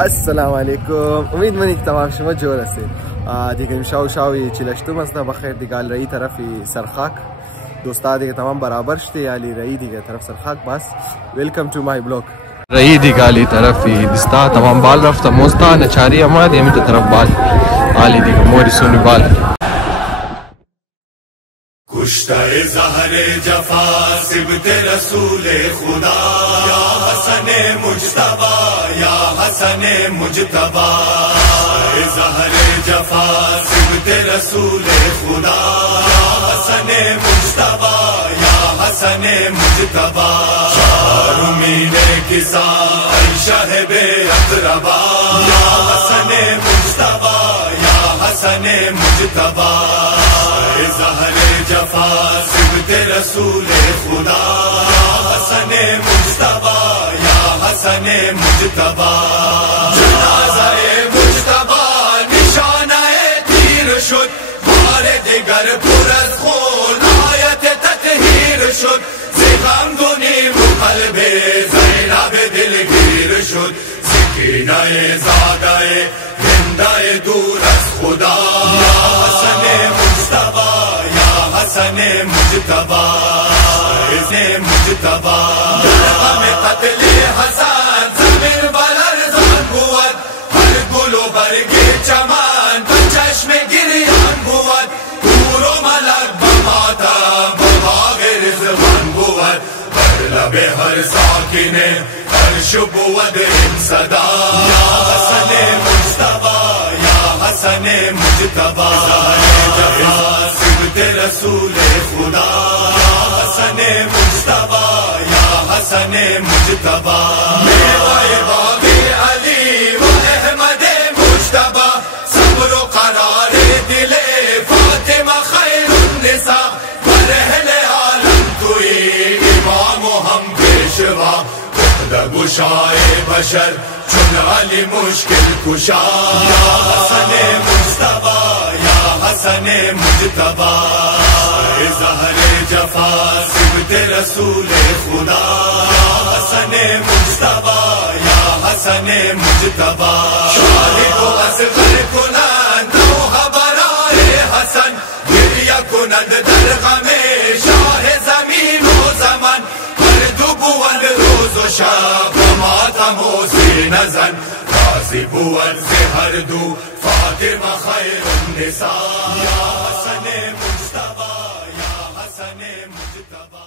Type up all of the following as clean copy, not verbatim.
السلام علیکم. امید منی که تمام شما جور هستید. دیگه امشاو شاوی چیلشتم است بخیر دیگه رئی طرفی سرخاک دوستا دیگه تمام برابر شده علی رئی دیگه طرف سرخاک. بس ویلکم تو مای بلاگ. رئی دیگه علی طرفی دستا تمام بال رفته موستا نچاری اما دیمی طرف بال علی دیگه موری سونی بال. کشتہ زہر جفا سبت رسول خدا یا حسن مجتبی یا حسن مجتبی. زہر جفا سبت رسول خدا یا حسن مجتبی یا حسن مجتبی. چارمین کسا شہ بے اقربا یا حسن مجتبی یا حسن مجتبی. زہر جفا سبت رسول خدا یا حسن مجتبی یا حسن مجتبی. جنازہ مجتبی نشانہ تیر شد بار دیگر پر از خون آیت تطہیر شد. ز غم گنیم قلب زینب دلگیر شد. سکینہ زادہ ہندہ دور از خدا یا حسن مجتبی یا حسن مجتبی. مجتبی غم قتل حسن زمین بلرزان بود. ہر گل و برگ چمن به چشم گریان بود. دور و ملک بماتم باغ رضوان بود. بر لب هر ساکن عرش بود این صدا یا حسن مجتبی یا حسن مجتبی. سبت رسول خدا یا حسن مجتبی یا حسن مجتبی. میوہ باغ علی و احمد مجتبی صبر و قرار دل فاطمہ خیر النساء. بر اہل عالم توی امام و ہم پیشوا گشائے بشر چون علی مشکل کشا یا حسن مجتبی یا حسن مجتبی. زہر جفا سبت رسول خدا یا حسن مجتبی یا حسن مجتبی. شاہد و اصغر کنند نوح برای حسن گریہ کنند در غم شاہ زمین و زمن. ہر دو بود روز و شب و ماتم و سینہ زن. غازی بود ز ہر دو فاطمہ خیر النساء یا حسن مجتبی یا حسن مجتبی.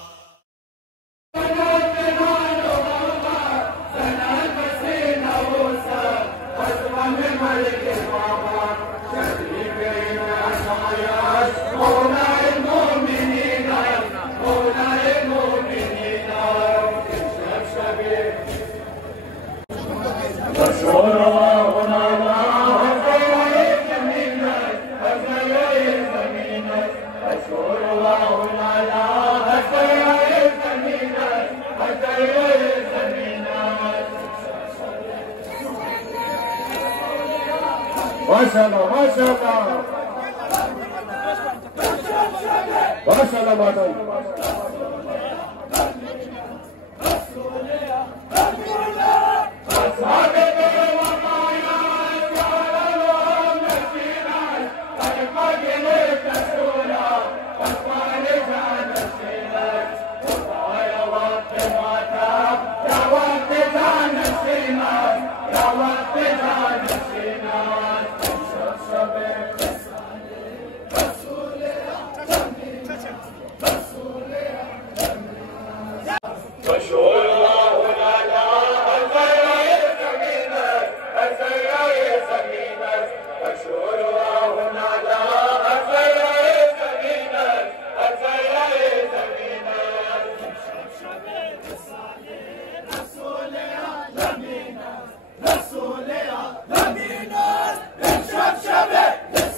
ماشاءاللہ ماشاءاللہ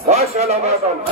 ماشاءاللہ ماشاءاللہ.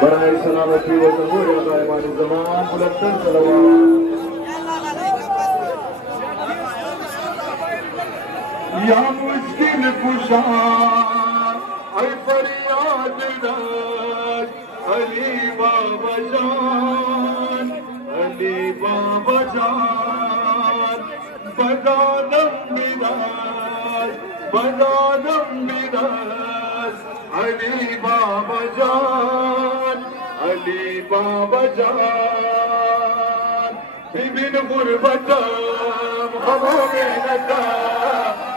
برائے سلامتی و ظہور دائمان زمان بلندن صلوات یا مشکل کشا اے فریاد دار علی بابا جان علی بابا جان بدانم میراث بدانم میراث علی بابا جان علی بابا جان ببین غربتم غموں میں نتا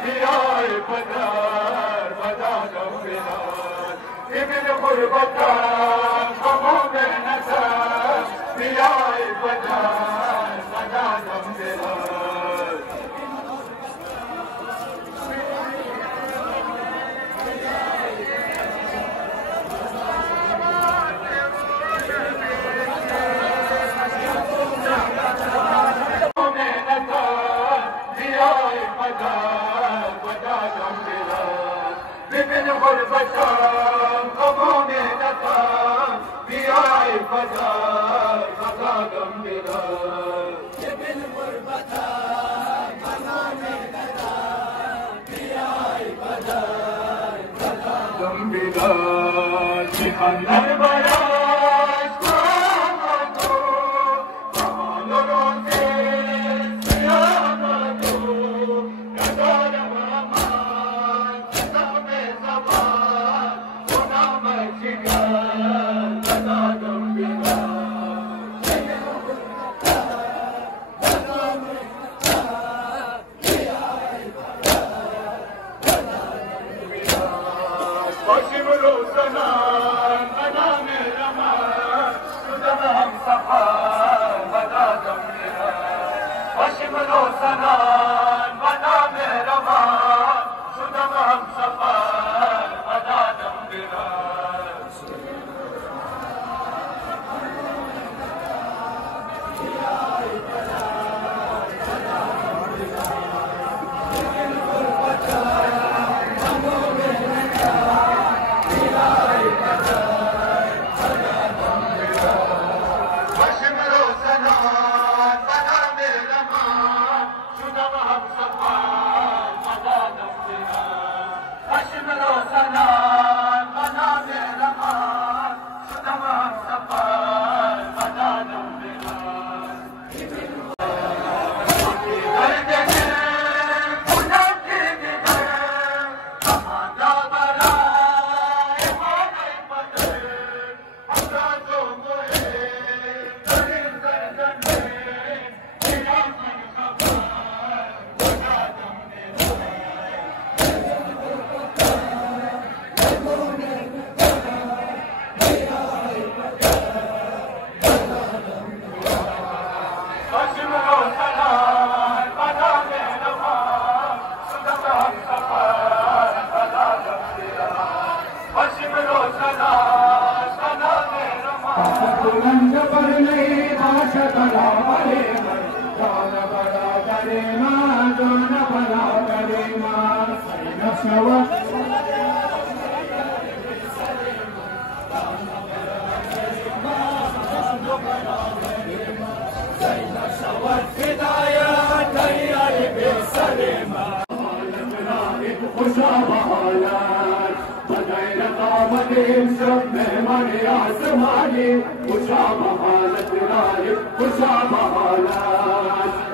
بیائے پدر بدانم بلال ببین غربتم غموں میں نتا بیائے پدر بدانم بلال ببین غربتم غموں میں نتا بیائے پدر بدانم بلال ببین غربتم غموں میں نتا بیائے پدر بدانم بلال جہان براش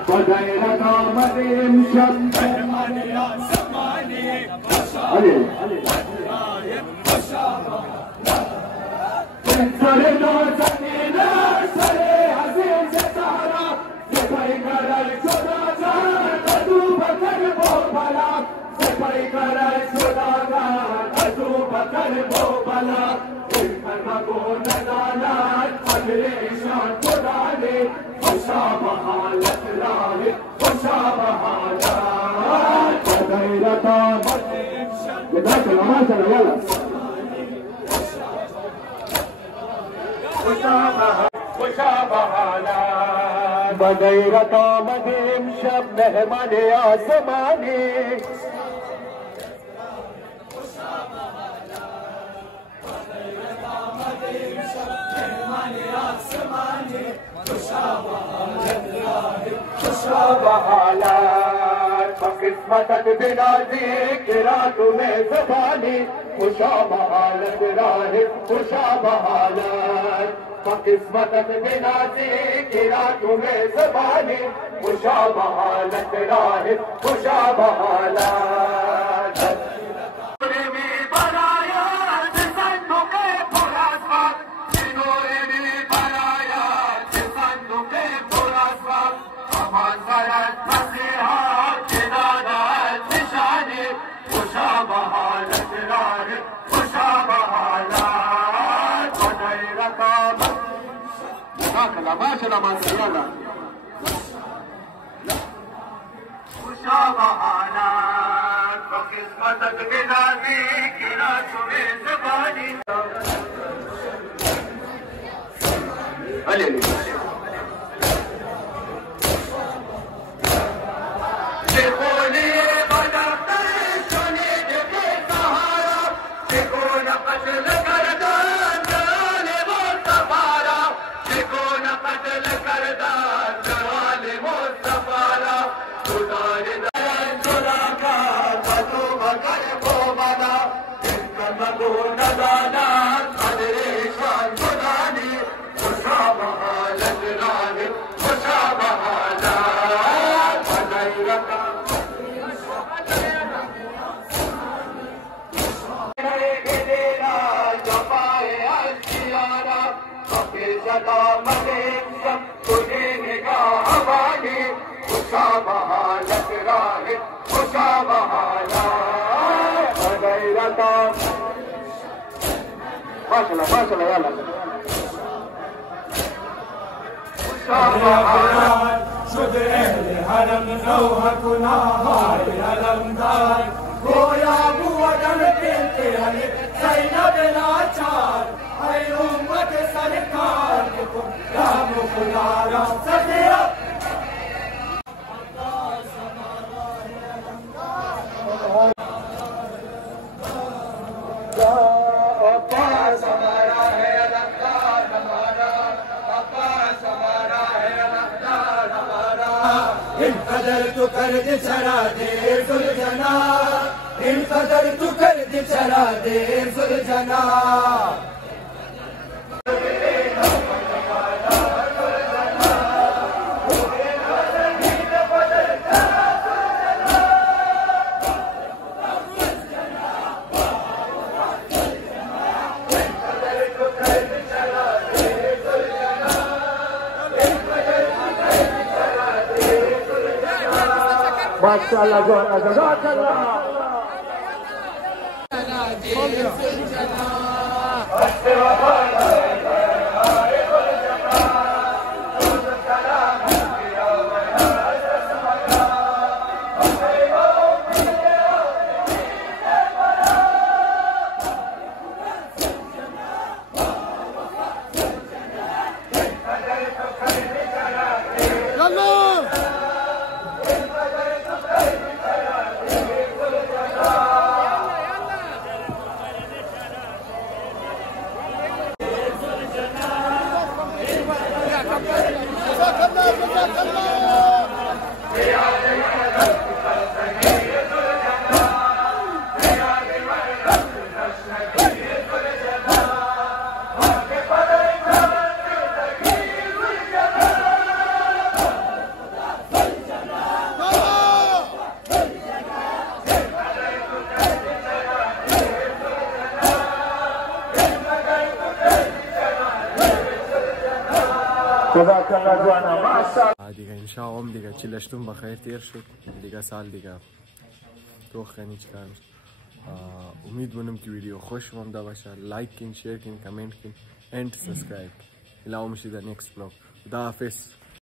تو بغیرت آمدیم شب مهمان آسمانی قسمتت بنازی کرا تمہیں زبانی خوشا بحالت راہ خوشا بحالت قسمتت بنازی کرا تمہیں زبانی خوشا بحالت راہ خوشا بحالت برایا شد اهل حرم نوحتنا هاي علمدار گویا بودن بنت علی زینب لاچار اے امت سرکار کو رام خدا را سجدہ قدر تو کر دے چڑھا دے سلجھنا ان قدر تو کر دے چڑھا دے سلجھنا ماشاءاللہ جوانا جزاک اللہ دیگه انشاءالله هم دیگه چیلشتون بخیر تیر شد دیگه سال دیگه تو خیلی چکار امید بونم که ویدیو خوش آمده باشه لایک کن شیر کن کامنت کن and subscribe الهام شده next vlog خدا حافظ